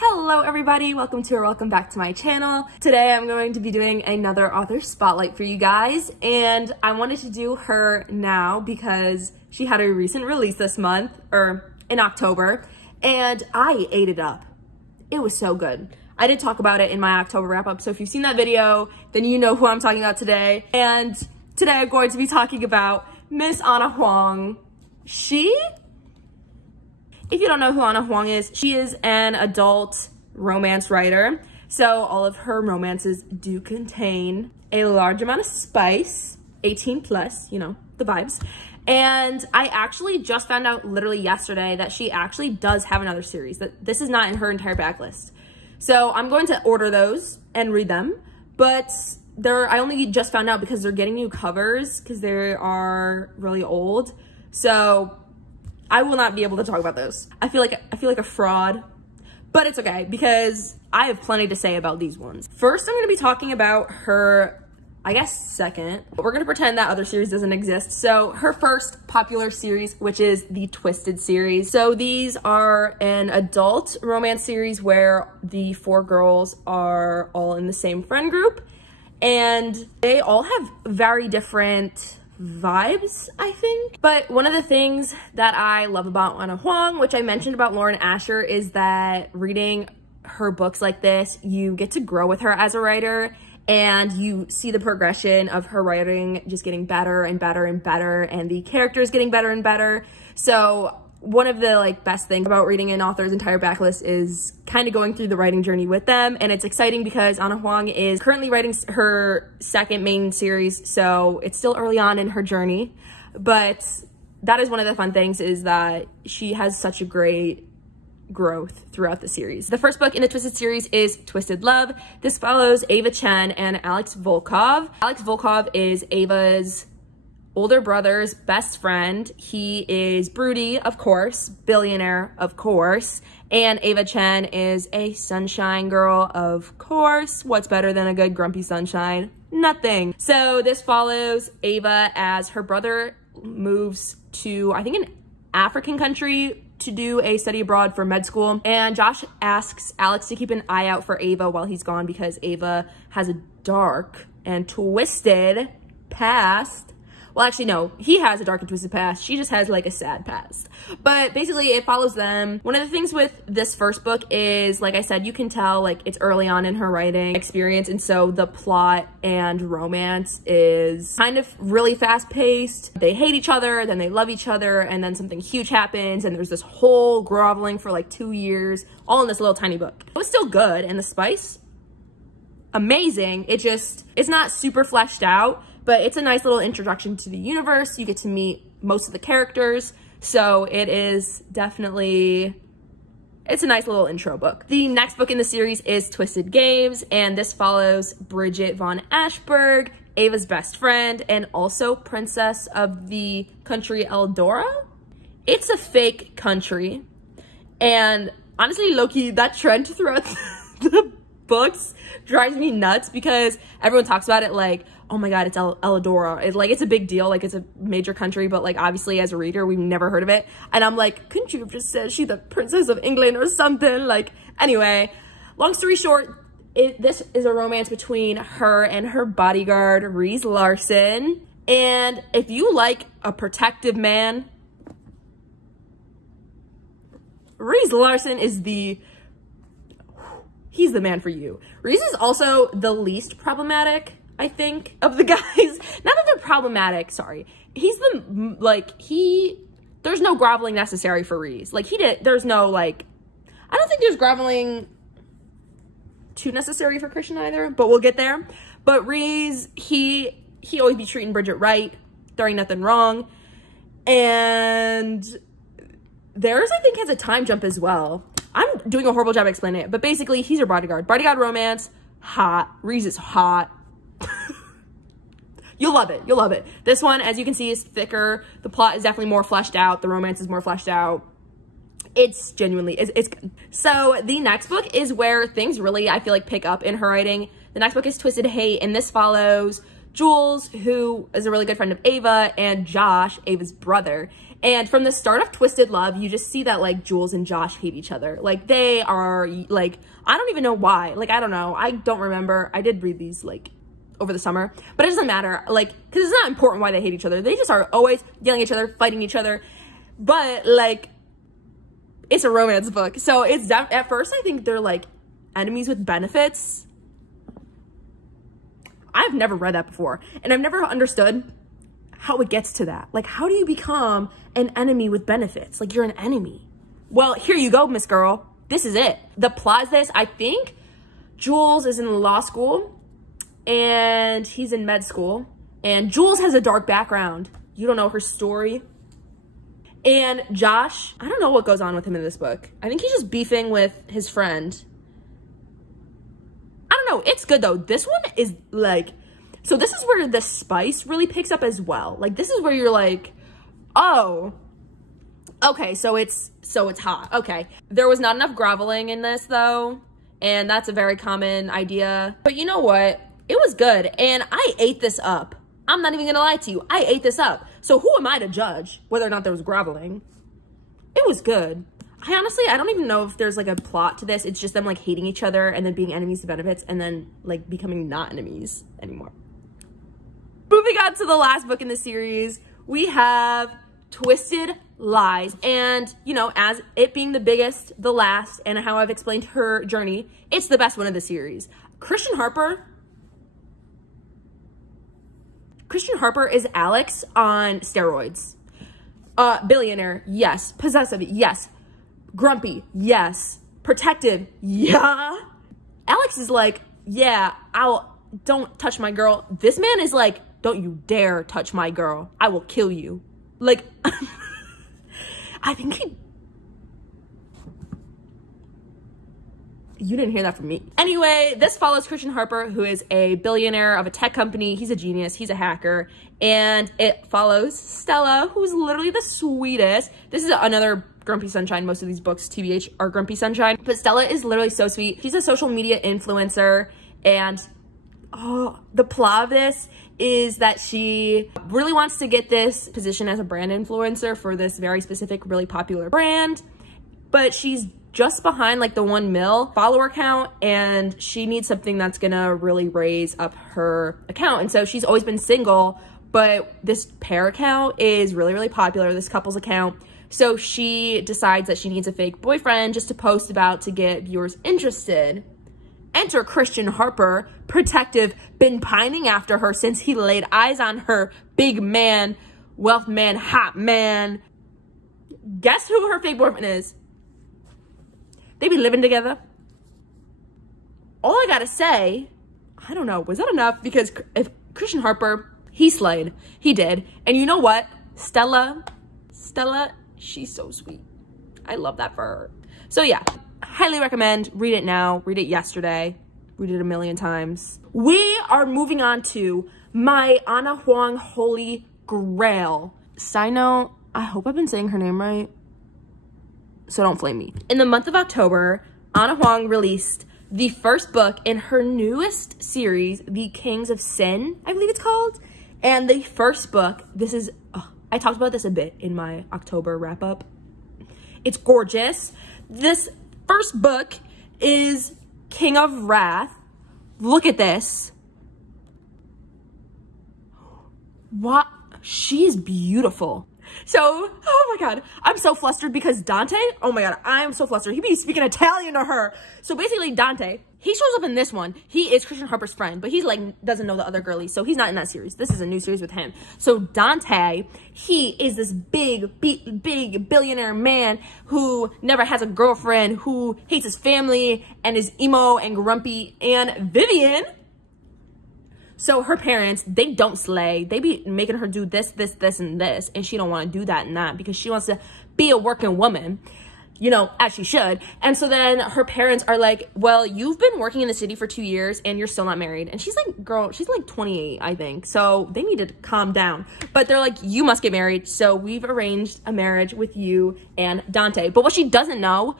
Hello everybody, welcome to or welcome back to my channel. Today I'm going to be doing another author spotlight for you guys, and I wanted to do her now because she had a recent release this month, or in October, and I ate it up. It was so good. I did talk about it in my October wrap up, so if you've seen that video, then you know who I'm talking about today. And today I'm going to be talking about Miss Ana Huang. If you don't know who Ana Huang is, she is an adult romance writer. So all of her romances do contain a large amount of spice, 18 plus, you know, the vibes. And I actually just found out literally yesterday that she actually does have another series, that this is not in her entire backlist. So I'm going to order those and read them, but I only just found out because they're getting new covers because they are really old. So I will not be able to talk about those. I feel like a fraud, but it's okay because I have plenty to say about these ones. First, I'm gonna be talking about her, I guess, second. But we're gonna pretend that other series doesn't exist. So her first popular series, which is the Twisted series. So these are an adult romance series where the four girls are all in the same friend group, and they all have very different vibes, I think. But one of the things that I love about Ana Huang, which I mentioned about Lauren Asher, is that reading her books like this, you get to grow with her as a writer, and you see the progression of her writing just getting better and better and better, and the characters getting better and better. So one of the best things about reading an author's entire backlist is kind of going through the writing journey with them. And it's exciting because Ana Huang is currently writing her second main series, so it's still early on in her journey. But that is one of the fun things, is that she has such a great growth throughout the series. The first book in the Twisted series is Twisted Love. This follows Ava Chen and Alex Volkov. Alex Volkov is Ava's older brother's best friend. He is broody, of course, billionaire, of course, and Ava Chen is a sunshine girl, of course. What's better than a good grumpy sunshine? Nothing. So this follows Ava as her brother moves to, I think, an African country to do a study abroad for med school, and Josh asks Alex to keep an eye out for Ava while he's gone because Ava has a dark and twisted past. Well, actually, no, he has a dark and twisted past. She just has a sad past. But basically, it follows them. One of the things with this first book is, like I said, you can tell it's early on in her writing experience. And so the plot and romance is kind of really fast paced. They hate each other, then they love each other, and then something huge happens. And there's this whole groveling for 2 years, all in this little tiny book. It was still good. And the spice, amazing. It's not super fleshed out, but it's a nice little introduction to the universe. You get to meet most of the characters. So it is definitely, it's a nice little intro book. The next book in the series is Twisted Games, and this follows Bridget von Ashburg, Ava's best friend, and also princess of the country Eldora. It's a fake country. And honestly, low-key, that trend throughout the books drives me nuts because everyone talks about it oh my god, it's Eldora. It's a big deal, it's a major country, but obviously as a reader, we've never heard of it. And I'm couldn't you have just said she's the princess of England or something? Anyway, long story short, this is a romance between her and her bodyguard, Reese Larson. And if you like a protective man, Reese Larson is he's the man for you. Reese is also the least problematic, I think, of the guys. Not that they're problematic, sorry. He's there's no groveling necessary for Reese. There's no, I don't think there's groveling too necessary for Christian either, but we'll get there. But Reese, he always be treating Bridget right. There ain't nothing wrong. And theirs, I think, has a time jump as well. I'm doing a horrible job explaining it, but basically, he's her bodyguard. Bodyguard romance, hot. Reese is hot. You'll love it. You'll love it. This one, as you can see, is thicker. The plot is definitely more fleshed out. The romance is more fleshed out. It's genuinely, it's good. So the next book is where things really, I feel pick up in her writing. The next book is Twisted Hate, and this follows Jules, who is a really good friend of Ava, and Josh, Ava's brother. And from the start of Twisted Love, you just see that, like, Jules and Josh hate each other. Like, they are, like, I don't even know why. Like, I don't know. I don't remember. I did read these, like, over the summer. But it doesn't matter. Like, because it's not important why they hate each other. They just are always yelling at each other, fighting each other. But, like, it's a romance book. So it's, at first, I think they're, like, enemies with benefits. I've never read that before. And I've never understood how it gets to that. Like, how do you become an enemy with benefits? Like, you're an enemy. Well, here you go, Miss Girl. This is it. The plot is this. I think Jules is in law school and he's in med school. And Jules has a dark background. You don't know her story. And Josh, I don't know what goes on with him in this book. I think he's just beefing with his friend. I don't know. It's good, though. This one is, like... So this is where the spice really picks up as well. Like, this is where you're like, oh, okay, so it's hot. Okay. There was not enough groveling in this, though, and that's a very common idea. But you know what? It was good, and I ate this up. I'm not even gonna lie to you. I ate this up. So who am I to judge whether or not there was groveling? It was good. I don't even know if there's, like, a plot to this. It's just them, like, hating each other and then being enemies to benefits and then, like, becoming not enemies anymore. Moving on to the last book in the series, we have Twisted Lies. And, you know, as it being the biggest, the last, and how I've explained her journey, it's the best one of the series. Christian Harper is Alex on steroids. Billionaire, yes. Possessive, yes. Grumpy, yes. Protective, yeah. Alex is like, yeah, don't touch my girl. This man is like, don't you dare touch my girl. I will kill you. Like, I think you didn't hear that from me. Anyway, this follows Christian Harper, who is a billionaire of a tech company. He's a genius. He's a hacker. And it follows Stella, who's literally the sweetest. This is another Grumpy Sunshine. Most of these books, TBH, are Grumpy Sunshine. But Stella is literally so sweet. She's a social media influencer. And oh, the plot of this is that she really wants to get this position as a brand influencer for this very specific, really popular brand, but she's just behind like the 1 mil follower count, and she needs something that's gonna really raise up her account. And so she's always been single, but this pair account is really, really popular, this couple's account. So she decides that she needs a fake boyfriend just to post about to get viewers interested. Enter Christian Harper, protective, been pining after her since he laid eyes on her. Big man, wealth man, hot man. Guess who her fake boyfriend is? They be living together. All I gotta say, I don't know, was that enough? Because if Christian Harper, he slayed. He did. And you know what? Stella, she's so sweet. I love that for her. So yeah. Highly recommend. Read it now. Read it yesterday. Read it a million times. We are moving on to my Ana Huang Holy Grail. Side note, I hope I've been saying her name right, so don't flame me. In the month of October, Ana Huang released the first book in her newest series, The Kings of Sin, I believe it's called. And the first book, this is, I talked about this a bit in my October wrap up. It's gorgeous. This first book is King of Wrath. Look at this. What? She's beautiful. So, oh my God, I'm so flustered because Dante, oh my God, I am so flustered. He be speaking Italian to her. So basically Dante, he shows up in this one. He is Christian Harper's friend, but he's like, doesn't know the other girlies. So he's not in that series. This is a new series with him. So Dante, he is this big billionaire man who never has a girlfriend, who hates his family and is emo and grumpy. And Vivian, so her parents, they don't slay. They be making her do this, and this. And she don't want to do that and that because she wants to be a working woman, you know, as she should. And so then her parents are like, well, you've been working in the city for 2 years and you're still not married. And she's like, girl, she's like 28, I think. So they need to calm down. But they're like, you must get married. So we've arranged a marriage with you and Dante. But what she doesn't know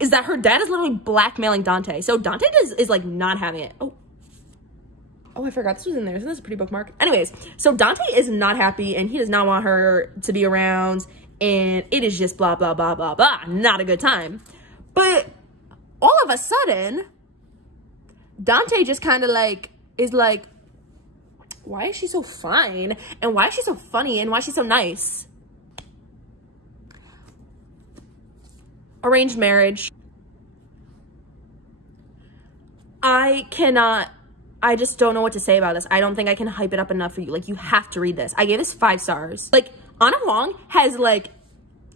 is that her dad is literally blackmailing Dante. So Dante is like not having it. Oh, I forgot this was in there. Isn't this a pretty bookmark? Anyways, so Dante is not happy and he does not want her to be around. and it is just blah, blah, blah, blah, blah. Not a good time. But all of a sudden, Dante just kind of like, is like, why is she so fine? And why is she so funny? And why is she so nice? Arranged marriage. I just don't know what to say about this. I don't think I can hype it up enough for you. Like, you have to read this. I gave this 5 stars. Like, Ana Huang has, like,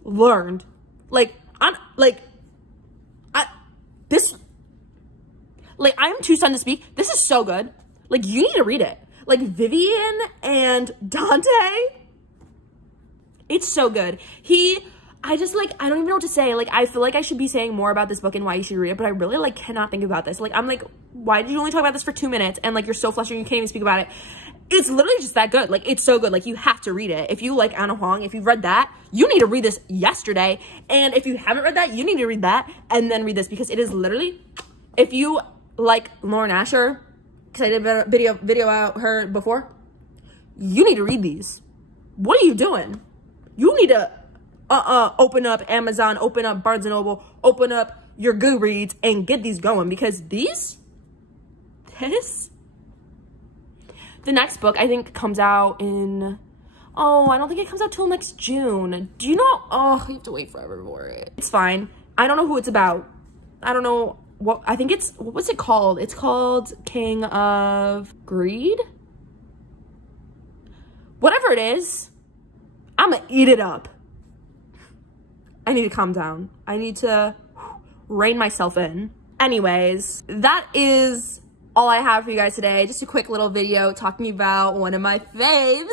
learned. Like, I'm too stunned to speak. This is so good. Like, you need to read it. Like, Vivian and Dante, it's so good. I don't even know what to say. Like, I feel like I should be saying more about this book and why you should read it, but I really, like, cannot think about this. Like, I'm like, why did you only talk about this for 2 minutes? And, like, you're so flustered, you can't even speak about it. It's literally just that good. Like, it's so good. Like, you have to read it. If you like Ana Huang, if you've read that, you need to read this yesterday. And if you haven't read that, you need to read that and then read this, because it is literally, if you like Lauren Asher, because I did a video about her before, you need to read these. What are you doing? You need to open up Amazon, open up Barnes & Noble, open up your Goodreads and get these going, because the next book I think comes out in, I don't think it comes out till next June. Do you know? Oh, you have to wait forever for it. It's fine. I don't know who it's about. I don't know what, I think it's, what's it called? It's called King of Greed? Whatever it is, I'm gonna eat it up. I need to calm down. I need to rein myself in. Anyways, that is all I have for you guys today. Just a quick little video talking about one of my faves.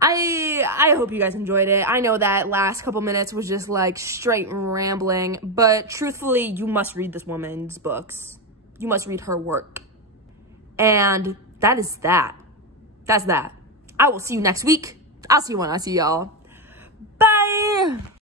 I hope you guys enjoyed it. I know that last couple minutes was just like straight rambling, but truthfully, you must read this woman's books. You must read her work. And that is that. That's that. I will see you next week. I'll see you when I see y'all. Bye.